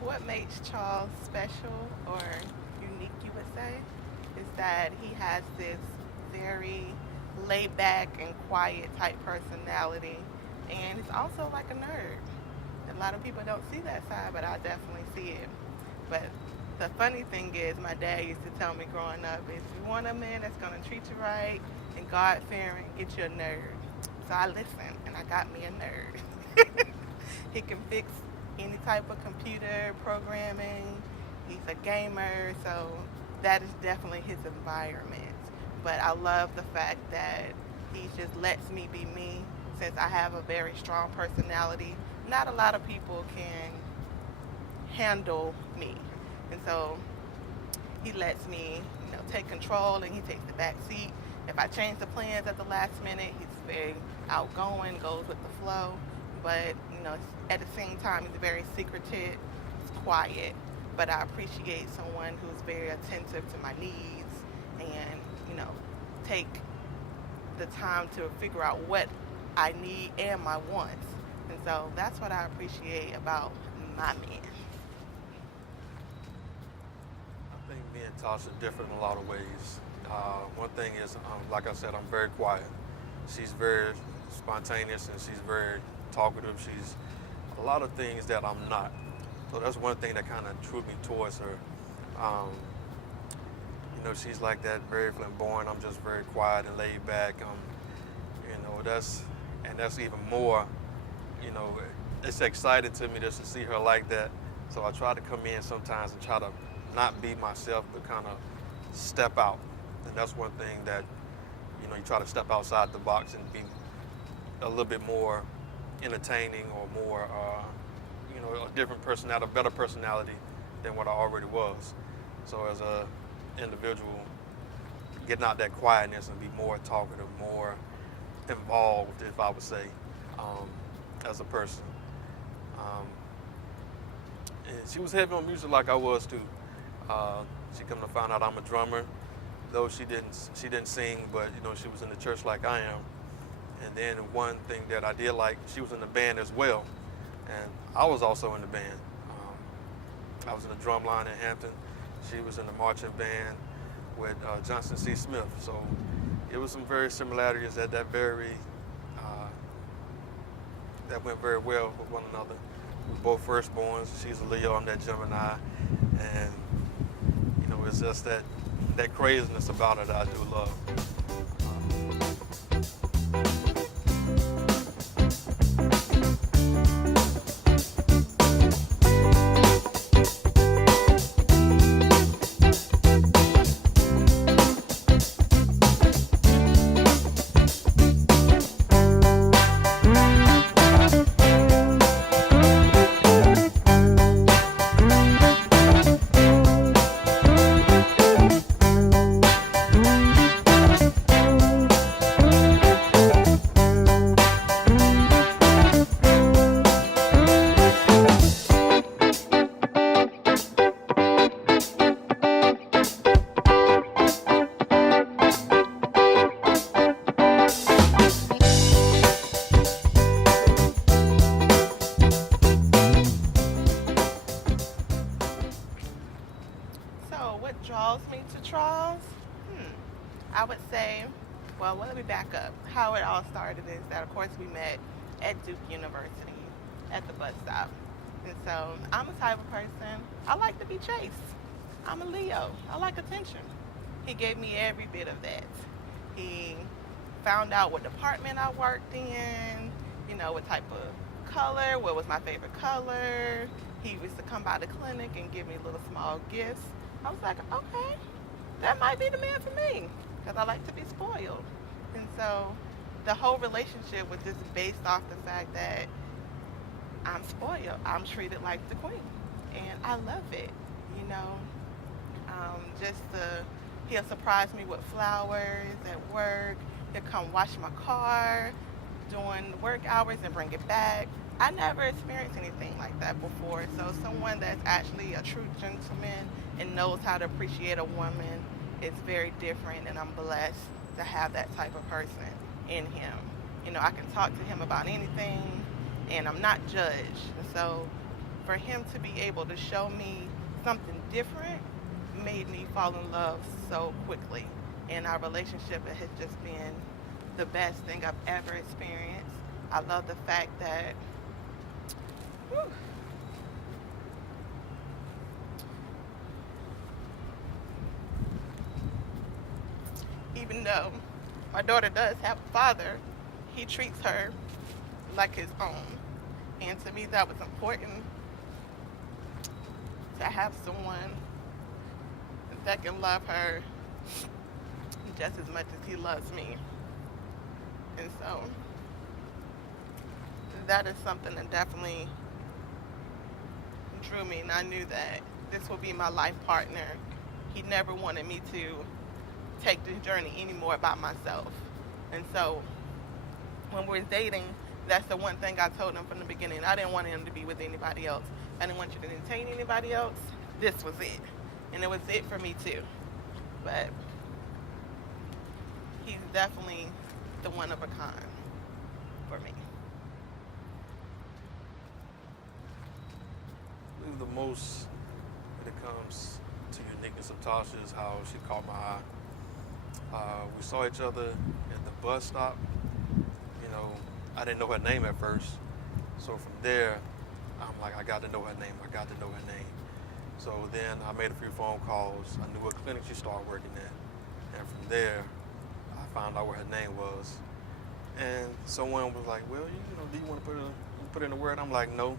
What makes Charles special or unique, you would say, is that he has this very laid back and quiet type personality, and he's also like a nerd. A lot of people don't see that side, but I definitely see it. But the funny thing is, my dad used to tell me growing up, if you want a man that's going to treat you right and God-fearing, get you a nerd. So I listened, and I got me a nerd. He can fix any type of computer programming. He's a gamer, so that is definitely his environment. But I love the fact that he just lets me be me, since I have a very strong personality. Not a lot of people can handle me. And so he lets me, take control, and he takes the back seat. If I change the plans at the last minute, he's very outgoing, goes with the flow. But, at the same time, he's very secretive, he's quiet. But I appreciate someone who's very attentive to my needs and, take the time to figure out what I need and my wants. And so that's what I appreciate about my man. I think me and Tasha are different in a lot of ways. One thing is, like I said, I'm very quiet. She's very spontaneous and she's very talkative. She's a lot of things that I'm not. So that's one thing that kind of drew me towards her. She's like that, very flamboyant. I'm just very quiet and laid back. That's even more, it's exciting to me just to see her like that. So I try to come in sometimes and try to not be myself, but kind of step out. And that's one thing that, you try to step outside the box and be a little bit more entertaining or more, a different personality, a better personality than what I already was. So as a individual, getting out that quietness and be more talkative, more involved, if I would say, as a person. And she was heavy on music like I was too. She come to find out I'm a drummer, though she didn't sing, but she was in the church like I am. And then one thing that I did like, she was in the band as well, and I was also in the band. I was in the drum line in Hampton. She was in the marching band with Johnson C. Smith. So it was some very similarities that went very well with one another. We were both firstborns. She's a Leo, I'm that Gemini. And it's just that craziness about her that I do love. What draws me to Charles? I would say, well, let me back up. How it all started is that, of course, we met at Duke University at the bus stop. And so I'm the type of person, I like to be chased. I'm a Leo. I like attention. He gave me every bit of that. He found out what department I worked in, what type of color, what was my favorite color. He used to come by the clinic and give me little small gifts. I was like, okay, that might be the man for me, because I like to be spoiled. And so the whole relationship was just based off the fact that I'm spoiled. I'm treated like the queen, and I love it. He'll surprise me with flowers at work. He'll come wash my car during work hours and bring it back. I never experienced anything like that before. So someone that's actually a true gentleman and knows how to appreciate a woman is very different, and I'm blessed to have that type of person in him. You know, I can talk to him about anything, and I'm not judged. So for him to be able to show me something different made me fall in love so quickly. And our relationship has just been the best thing I've ever experienced. I love the fact that whew, even though my daughter does have a father, he treats her like his own. And to me, that was important, to have someone that can love her just as much as he loves me. And so that is something that definitely drew me, and I knew that this would be my life partner. He never wanted me to take this journey anymore by myself. And so when we're dating, that's the one thing I told him from the beginning. I didn't want him to be with anybody else. I didn't want you to entertain anybody else. This was it. And it was it for me too. But he's definitely the one of a kind for me. I believe the most when it comes to uniqueness of Tasha is how she caught my eye. We saw each other at the bus stop. You know, I didn't know her name at first. So from there, I'm like, I got to know her name. I got to know her name. So then I made a few phone calls. I knew what clinic she started working at. And from there, I found out what her name was. And someone was like, well, you know, do you want to put in a word? I'm like, no,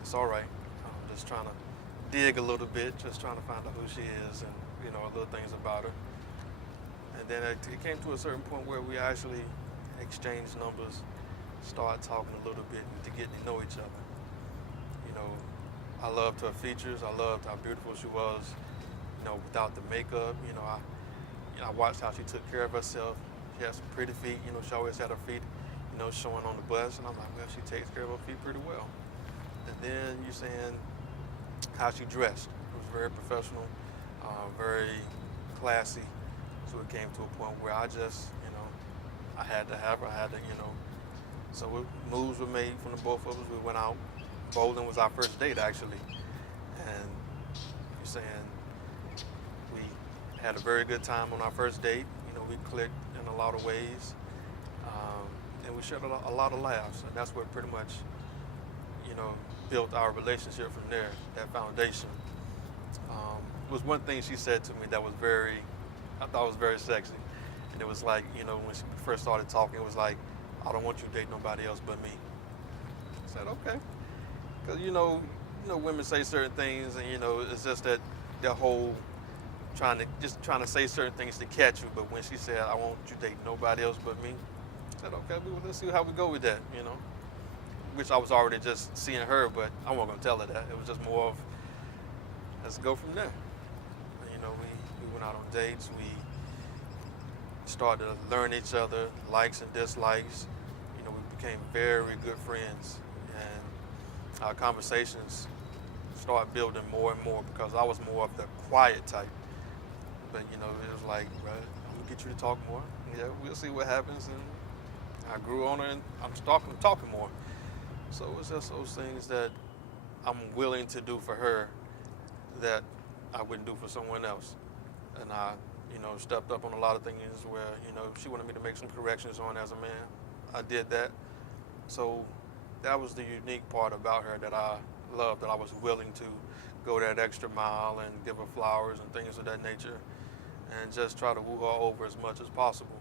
it's all right. I'm just trying to dig a little bit, just trying to find out who she is and, you know, little things about her. And then it came to a certain point where we actually exchanged numbers, started talking a little bit to get to know each other. You know, I loved her features. I loved how beautiful she was, you know, without the makeup. I watched how she took care of herself. She had some pretty feet. You know, she always had her feet, you know, showing on the bus. And I'm like, well, she takes care of her feet pretty well. And then you're saying how she dressed. It was very professional, very classy. So it came to a point where I just, you know, I had to have her. I had to, you know. So moves were made from the both of us. We went out. Bowling was our first date, actually. And you're saying we had a very good time on our first date. You know, we clicked in a lot of ways. And we shared a lot of laughs. And that's what pretty much, you know, built our relationship from there, that foundation. Was one thing she said to me that was I thought was very sexy. And it was like, you know, when she first started talking, it was like, I don't want you to date nobody else but me. I said, okay. Because, you know, women say certain things, and, you know, it's just that their whole trying to say certain things to catch you. But when she said, I want you to date nobody else but me, I said, okay, well, let's see how we go with that, you know. Which I was already just seeing her, but I wasn't going to tell her that. It was just more of, let's go from there. And, you know, we went out on dates. We started to learn each other, likes and dislikes. You know, we became very good friends. And our conversations started building more and more because I was more of the quiet type. But, you know, it was like, right, I'm going to get you to talk more. Yeah, we'll see what happens. And I grew on her, and I'm talking more. So it's just those things that I'm willing to do for her that I wouldn't do for someone else. And I, you know, stepped up on a lot of things where, you know, she wanted me to make some corrections on as a man. I did that. So that was the unique part about her that I loved, that I was willing to go that extra mile and give her flowers and things of that nature and just try to woo her over as much as possible.